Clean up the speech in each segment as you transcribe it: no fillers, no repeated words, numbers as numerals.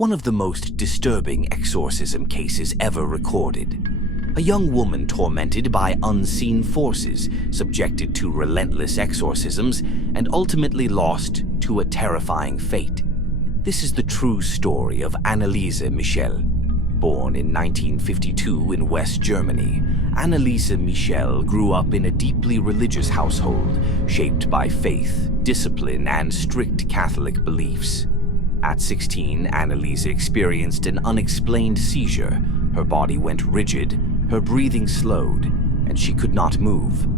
one of the most disturbing exorcism cases ever recorded. A young woman tormented by unseen forces, subjected to relentless exorcisms, and ultimately lost to a terrifying fate. This is the true story of Anneliese Michel. Born in 1952 in West Germany, Anneliese Michel grew up in a deeply religious household shaped by faith, discipline, and strict Catholic beliefs. At 16, Anneliese experienced an unexplained seizure. Her body went rigid, her breathing slowed, and she could not move.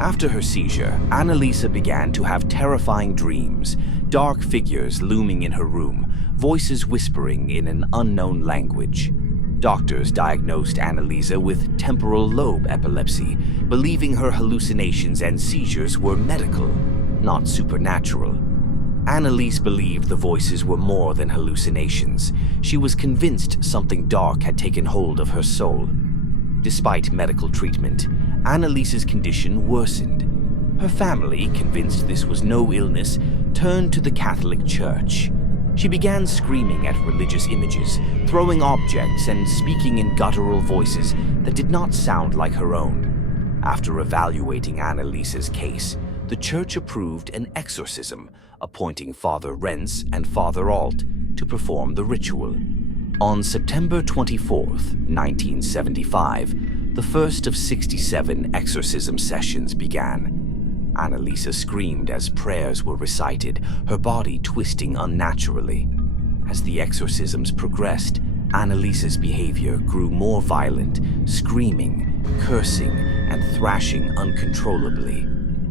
After her seizure, Anneliese began to have terrifying dreams, dark figures looming in her room, voices whispering in an unknown language. Doctors diagnosed Anneliese with temporal lobe epilepsy, believing her hallucinations and seizures were medical, not supernatural. Anneliese believed the voices were more than hallucinations. She was convinced something dark had taken hold of her soul. Despite medical treatment, Anneliese's condition worsened. Her family, convinced this was no illness, turned to the Catholic Church. She began screaming at religious images, throwing objects, and speaking in guttural voices that did not sound like her own. After evaluating Anneliese's case, the church approved an exorcism, appointing Father Renz and Father Alt to perform the ritual. On September 24, 1975, the first of 67 exorcism sessions began. Anneliese screamed as prayers were recited, her body twisting unnaturally. As the exorcisms progressed, Anneliese's behavior grew more violent, screaming, cursing, and thrashing uncontrollably.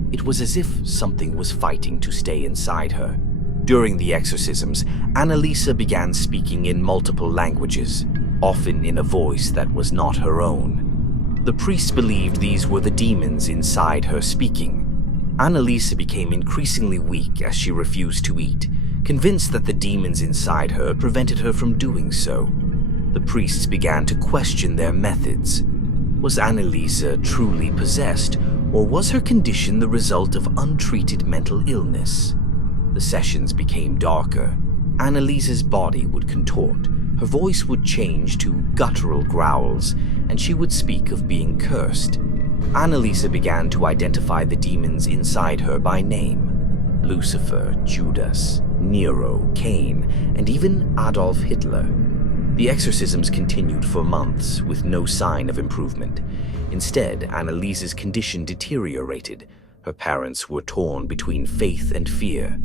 It was as if something was fighting to stay inside her. During the exorcisms, Anneliese began speaking in multiple languages, often in a voice that was not her own. The priests believed these were the demons inside her speaking. Anneliese became increasingly weak as she refused to eat, convinced that the demons inside her prevented her from doing so. The priests began to question their methods. Was Anneliese truly possessed, or was her condition the result of untreated mental illness? The sessions became darker. Anneliese's body would contort, her voice would change to guttural growls, and she would speak of being cursed. Anneliese began to identify the demons inside her by name: Lucifer, Judas, Nero, Cain, and even Adolf Hitler. The exorcisms continued for months with no sign of improvement. Instead, Anneliese's condition deteriorated. Her parents were torn between faith and fear.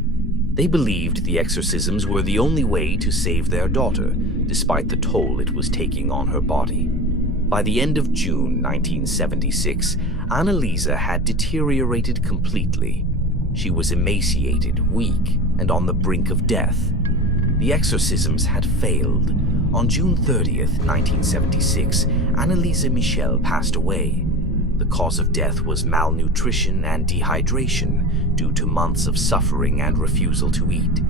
They believed the exorcisms were the only way to save their daughter, despite the toll it was taking on her body. By the end of June 1976, Anneliese had deteriorated completely. She was emaciated, weak, and on the brink of death. The exorcisms had failed. On June 30th, 1976, Anneliese Michel passed away. The cause of death was malnutrition and dehydration due to months of suffering and refusal to eat.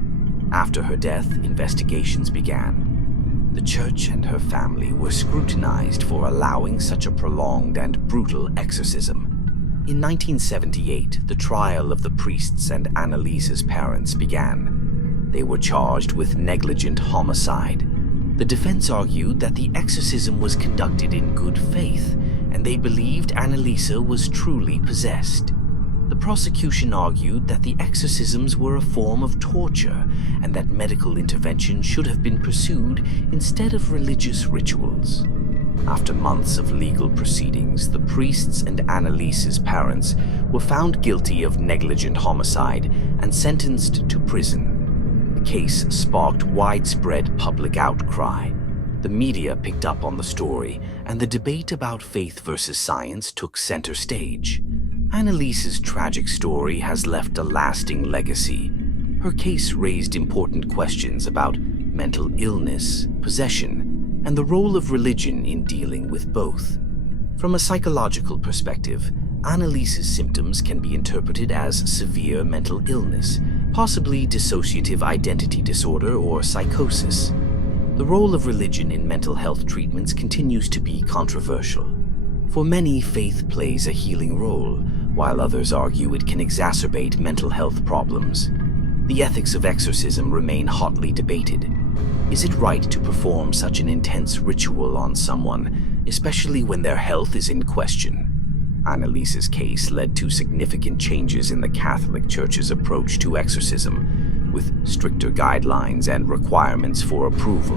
After her death, investigations began. The church and her family were scrutinized for allowing such a prolonged and brutal exorcism. In 1978, the trial of the priests and Anneliese's parents began. They were charged with negligent homicide. The defense argued that the exorcism was conducted in good faith, and they believed Anneliese was truly possessed. The prosecution argued that the exorcisms were a form of torture and that medical intervention should have been pursued instead of religious rituals. After months of legal proceedings, the priests and Anneliese's parents were found guilty of negligent homicide and sentenced to prison. The case sparked widespread public outcry. The media picked up on the story, and the debate about faith versus science took center stage. Anneliese's tragic story has left a lasting legacy. Her case raised important questions about mental illness, possession, and the role of religion in dealing with both. From a psychological perspective, Anneliese's symptoms can be interpreted as severe mental illness, possibly dissociative identity disorder or psychosis. The role of religion in mental health treatments continues to be controversial. For many, faith plays a healing role, while others argue it can exacerbate mental health problems. The ethics of exorcism remain hotly debated. Is it right to perform such an intense ritual on someone, especially when their health is in question? Anneliese's case led to significant changes in the Catholic Church's approach to exorcism, with stricter guidelines and requirements for approval.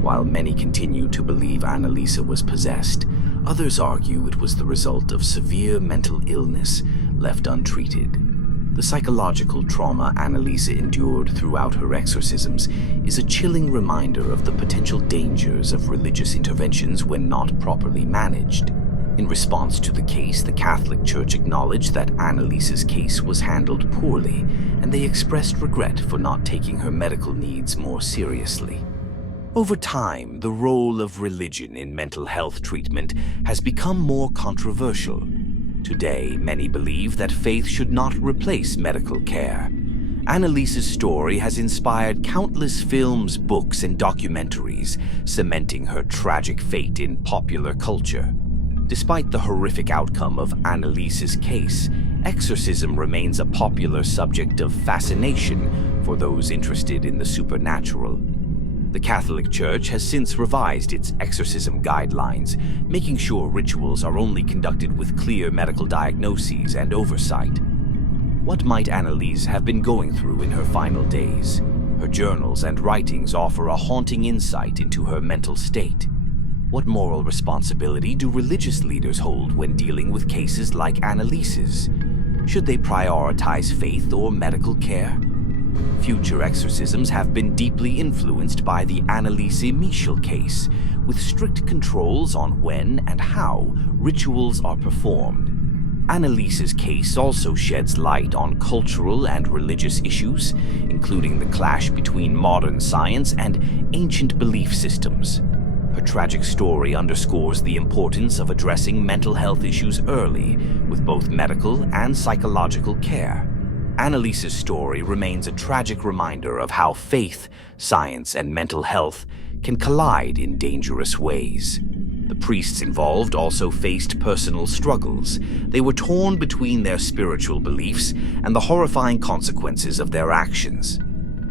While many continue to believe Anneliese was possessed, others argue it was the result of severe mental illness left untreated. The psychological trauma Anneliese endured throughout her exorcisms is a chilling reminder of the potential dangers of religious interventions when not properly managed. In response to the case, the Catholic Church acknowledged that Anneliese's case was handled poorly, and they expressed regret for not taking her medical needs more seriously. Over time, the role of religion in mental health treatment has become more controversial. Today, many believe that faith should not replace medical care. Anneliese's story has inspired countless films, books, and documentaries, cementing her tragic fate in popular culture. Despite the horrific outcome of Anneliese's case, exorcism remains a popular subject of fascination for those interested in the supernatural. The Catholic Church has since revised its exorcism guidelines, making sure rituals are only conducted with clear medical diagnoses and oversight. What might Anneliese have been going through in her final days? Her journals and writings offer a haunting insight into her mental state. What moral responsibility do religious leaders hold when dealing with cases like Anneliese's? Should they prioritize faith or medical care? Future exorcisms have been deeply influenced by the Anneliese Michel case, with strict controls on when and how rituals are performed. Anneliese's case also sheds light on cultural and religious issues, including the clash between modern science and ancient belief systems. Her tragic story underscores the importance of addressing mental health issues early, with both medical and psychological care. Anneliese's story remains a tragic reminder of how faith, science, and mental health can collide in dangerous ways. The priests involved also faced personal struggles. They were torn between their spiritual beliefs and the horrifying consequences of their actions.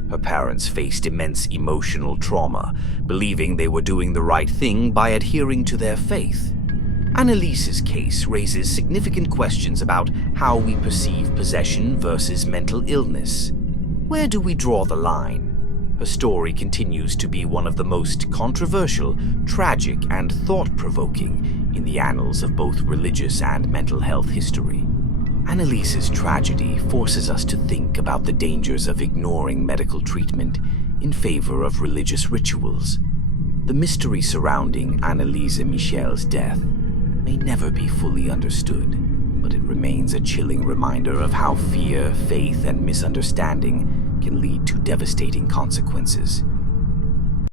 Her parents faced immense emotional trauma, believing they were doing the right thing by adhering to their faith. Anneliese's case raises significant questions about how we perceive possession versus mental illness. Where do we draw the line? Her story continues to be one of the most controversial, tragic, and thought-provoking in the annals of both religious and mental health history. Anneliese's tragedy forces us to think about the dangers of ignoring medical treatment in favor of religious rituals. The mystery surrounding Anneliese Michel's death may never be fully understood, but it remains a chilling reminder of how fear, faith, and misunderstanding can lead to devastating consequences.